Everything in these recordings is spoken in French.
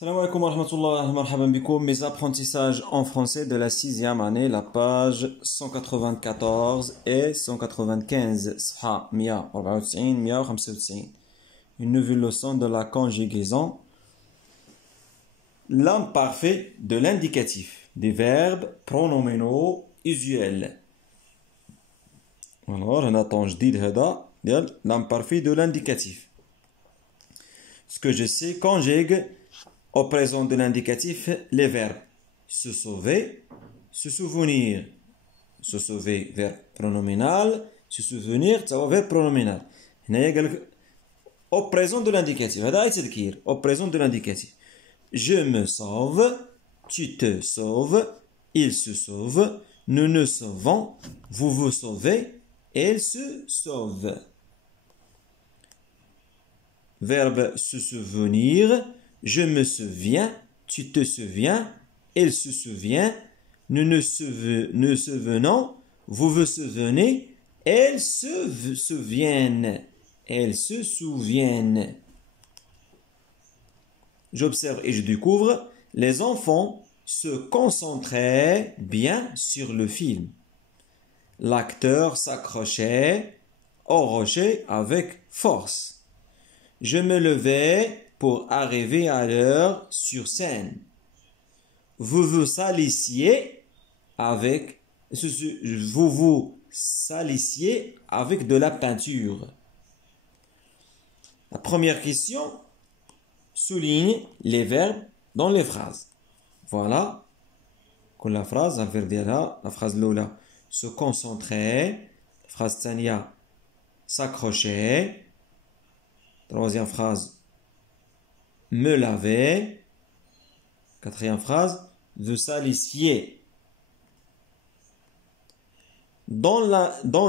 Salam alaikum wa rahmatullah, marhaban bikoum, mes apprentissages en français de la 6e année, la page 194 et 195, Safha 194, 195. Une nouvelle leçon de la conjugaison. L'imparfait de l'indicatif, des verbes pronominaux usuels. Alors, on attend جديد هذا ديال l'imparfait de l'indicatif. Ce que je sais, conjugue au présent de l'indicatif les verbes se sauver, se souvenir. Se sauver, verbe pronominal, se souvenir, ça va verbe pronominal. Au présent de l'indicatif. Au présent de l'indicatif. Je me sauve, tu te sauves, il se sauve, nous nous sauvons, vous vous sauvez, elle se sauve. Verbe se souvenir, je me souviens, tu te souviens, elle se souvient, nous nous souvenons, vous vous souvenez, elles se souviennent, elles se souviennent. J'observe et je découvre, les enfants se concentraient bien sur le film. L'acteur s'accrochait au rocher avec force. Je me levais pour arriver à l'heure sur scène. Vous vous salissiez avec de la peinture. La première question souligne les verbes dans les phrases. Voilà. Comme la phrase, la phrase Lola se concentrait, la phrase Tania s'accrochait, troisième phrase me laver, quatrième phrase vous salissiez. Dans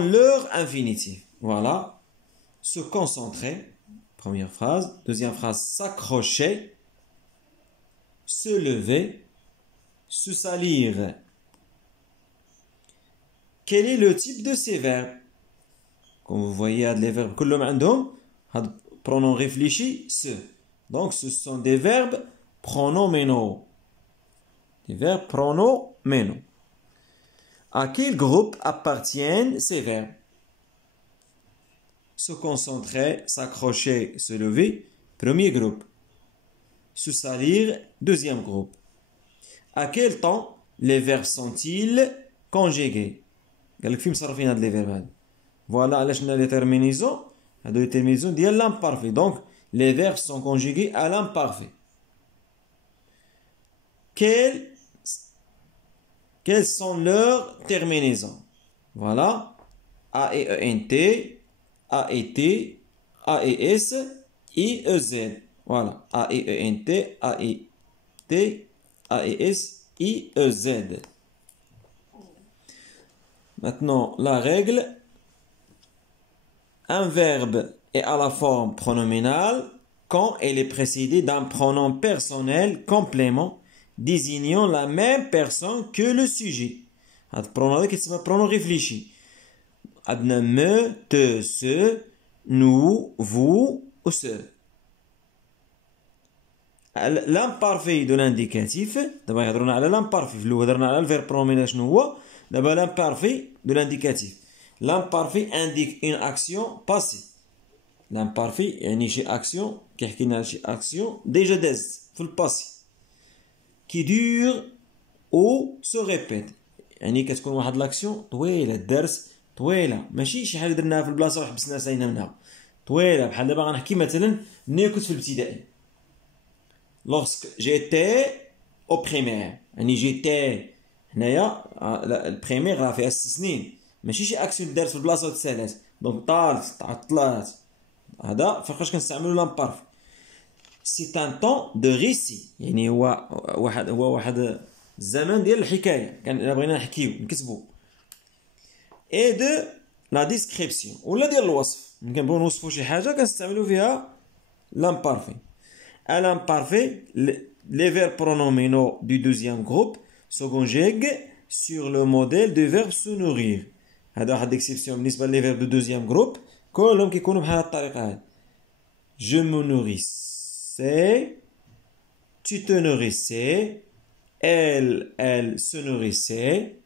leur infinitif, voilà, se concentrer, première phrase, deuxième phrase s'accrocher, se lever, se salir. Quel est le type de ces verbes? Comme vous voyez, les verbes كلهم عندهم pronom réfléchi se. Donc ce sont des verbes pronominaux. Des verbes pronominaux. À quel groupe appartiennent ces verbes? Se concentrer, s'accrocher, se lever, premier groupe. Se salir, deuxième groupe. À quel temps les verbes sont-ils conjugués? Voilà les terminaisons. Les terminaisons ديال l'imparfait. Donc les verbes sont conjugués à l'imparfait. Quelles sont leurs terminaisons? Voilà. A et ENT, A et T, A et S, I E Z. Voilà. A et ENT, A et T, A et S, I E Z. Maintenant, la règle. Un verbe est à la forme pronominale quand elle est précédée d'un pronom personnel complément désignant la même personne que le sujet. هذا البرونون هذا كيتسمى pronom réfléchi. عندنا me, te, ce, nous, vous ou ce. L'imparfait de l'indicatif, دابا يهضرونا على l'imparfait في الأول هضرنا على الفيرب pronominal شنو هو. دابا l'imparfait de l'indicatif. L'imparfait indique une action passée. L'imparfait يعني شي action كيحكي لنا شي action déjà دازت في الباسي qui dure ou se répète. يعني كتكون واحد لاكسيون طويله الدرس طويله ماشي شي حاجه درناها في البلاصه وحبسنا ساينا منها طويله بحال دابا غنحكي مثلا ملي كنت في الابتدائي. lorsque j'étais au primaire يعني j'étais هنايا البريمير راه فيها 6 سنين ماشي شي اكسيون دارت في البلاصه وتسالات دونك طالت تعطلات. هذا فاش كنستعملوا لامبارفي. سي ان طون دو ريسي يعني هو واحد الزمن ديال الحكايه كان بغينا نحكيو نكتبوا. اي دو لا ديسكريبسيون ولا ديال الوصف ملي كنبغيو نوصفوا شي حاجه كنستعملوا فيها لامبارفي. l'imparfait les verbes pronominaux du deuxième groupe se conjuguent sur le modèle du verbe se nourrir. هذا واحد اكسبسيون بالنسبه لي فيرب دو دوزيام جروب كلهم كيكونوا بحال هاد الطريقه هادي. Je me nourrissais tu te nourrissais, elle se nourrissait,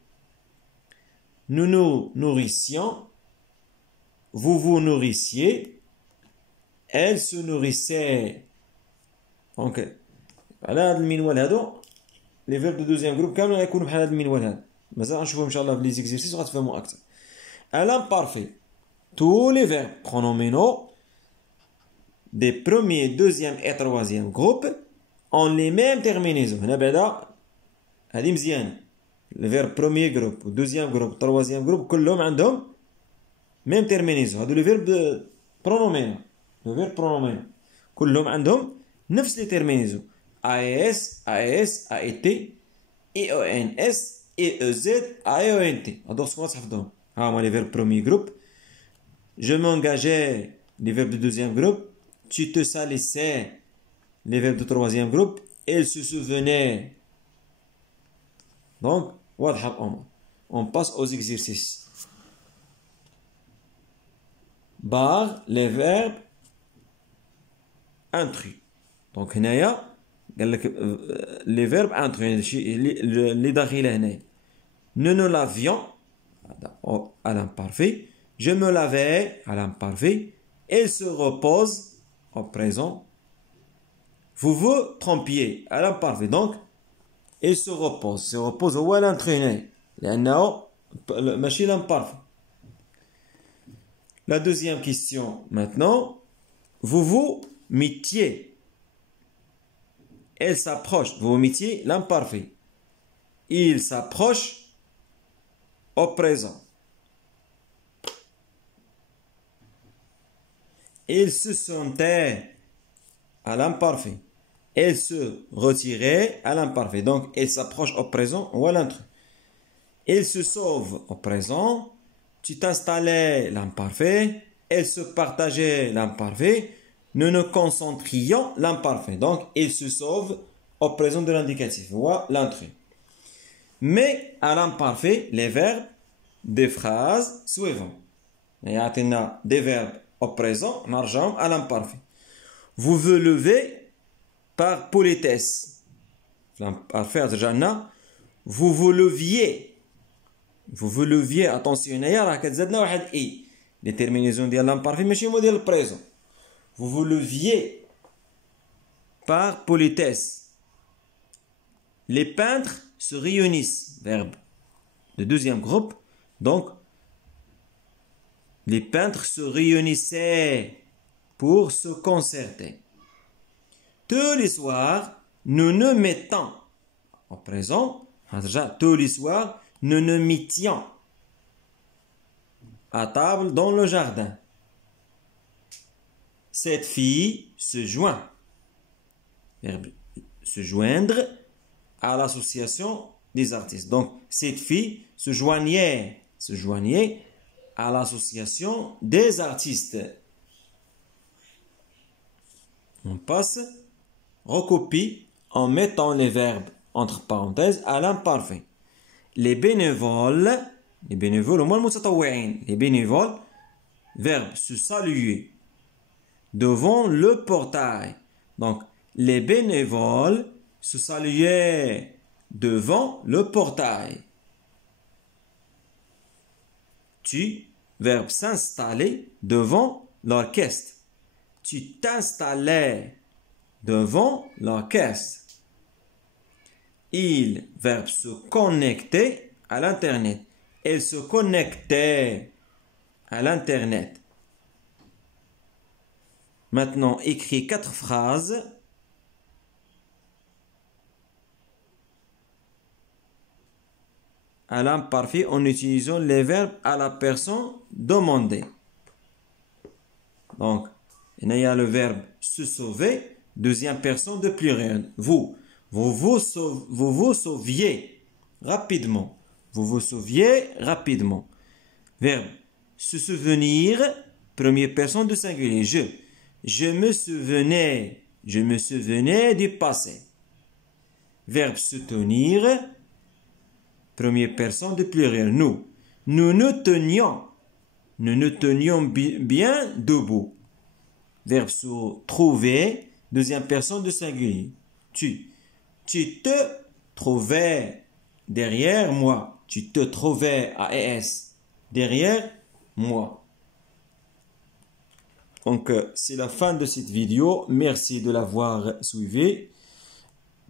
nous nous nourrissions, vous vous nourrissiez, elle se nourrissait. Donc, على هذا المنوال هادو لي فيرب دو دوزيام جروب كامل غيكونوا بحال هذا المنوال هذا. مازال غنشوفهم ان شاء الله في لي زيكزيرسيس وغتفهموا اكثر. À l'imparfait, tous les verbes pronominaux des premiers, deuxième et troisième groupes ont les mêmes terminaisons. هنا بعدا هذه مزيانه. Le verbe premier groupe, deuxième groupe, troisième groupe كلهم عندهم même terminaison. هادو les verbes pronominaux. Le verbe pronominaux كلهم عندهم نفس les terminaisons. AES, AES, AET, EONS, EEZ, AEONT. هادو خصكم تحفظوهم. ها هما les verbes premier groupe. Je m'engageais, les verbes du deuxième groupe. Tu te salissais, les verbes du troisième groupe. Elle se souvenait. Donc, واضحة الأمور. On passe aux exercices. Barre les verbes intrus. Donc هنايا قال لك les verbes intrus اللي داخله هنايا. Nous nous lavions à l'imparfait. Je me lavais à l'imparfait. Elle se repose au présent. Vous vous trompiez à l'imparfait. Donc, elle se repose. Se repose هو الانترو هنايا لأنه ماشي l'imparfait. La deuxième question maintenant. Vous vous mettiez. Elle s'approche. Vous vous mettiez l'imparfait. Il s'approche au présent. Il se sentait à l'imparfait. Elle se retirait à l'imparfait. Donc, elle s'approche au présent ou à l'intrus. Elle se sauve au présent. Tu t'installais l'imparfait. Elle se partageait l'imparfait. Nous nous concentrions l'imparfait. Donc, elle se sauve au présent de l'indicatif ou à l'intrus. Mais à l'imparfait, les verbes des phrases suivantes. Il y a des verbes au présent, نرجعهم à l'imparfait. Vous vous levez par politesse. L'imparfait رجعنا. Vous vous leviez. Vous vous leviez. Attention هنايا راه كتزادنا واحد اي. Les terminaisons ديال l'imparfait ماشي هما ديال البريزون. Vous vous leviez par politesse. Les peintres se réunissent. Verbe de deuxième groupe. Donc, les peintres se réunissaient pour se concerter. Tous les soirs, nous nous mettons. Au présent, tous les soirs, nous nous mettions à table dans le jardin. Cette fille se joint. Verbe se joindre à l'association des artistes. Donc, cette fille se joignait à l'association des artistes. On passe, recopie en mettant les verbes entre parenthèses à l'imparfait. Les bénévoles, au moins les bénévoles, verbe se saluer devant le portail. Donc, les bénévoles se saluaient devant le portail. Tu, verbe s'installer devant l'orchestre. Tu t'installais devant l'orchestre. Il, verbe se connecter à l'internet. Elle se connectait à l'internet. Maintenant, écris 4 phrases. À l'imparfait en utilisant les verbes à la personne demandée. Donc, il y a le verbe se sauver, deuxième personne de pluriel. Vous vous sauviez rapidement. Vous vous sauviez rapidement. Verbe se souvenir, première personne de singulier. Je me souvenais du passé. Verbe se tenir, première personne de pluriel. Nous nous tenions bien debout. Verbe se trouver, deuxième personne de singulier. Tu. Tu te trouvais derrière moi. Tu te trouvais AES derrière moi. Donc, c'est la fin de cette vidéo. Merci de l'avoir suivi.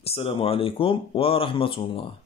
Assalamu alaikum wa rahmatullah.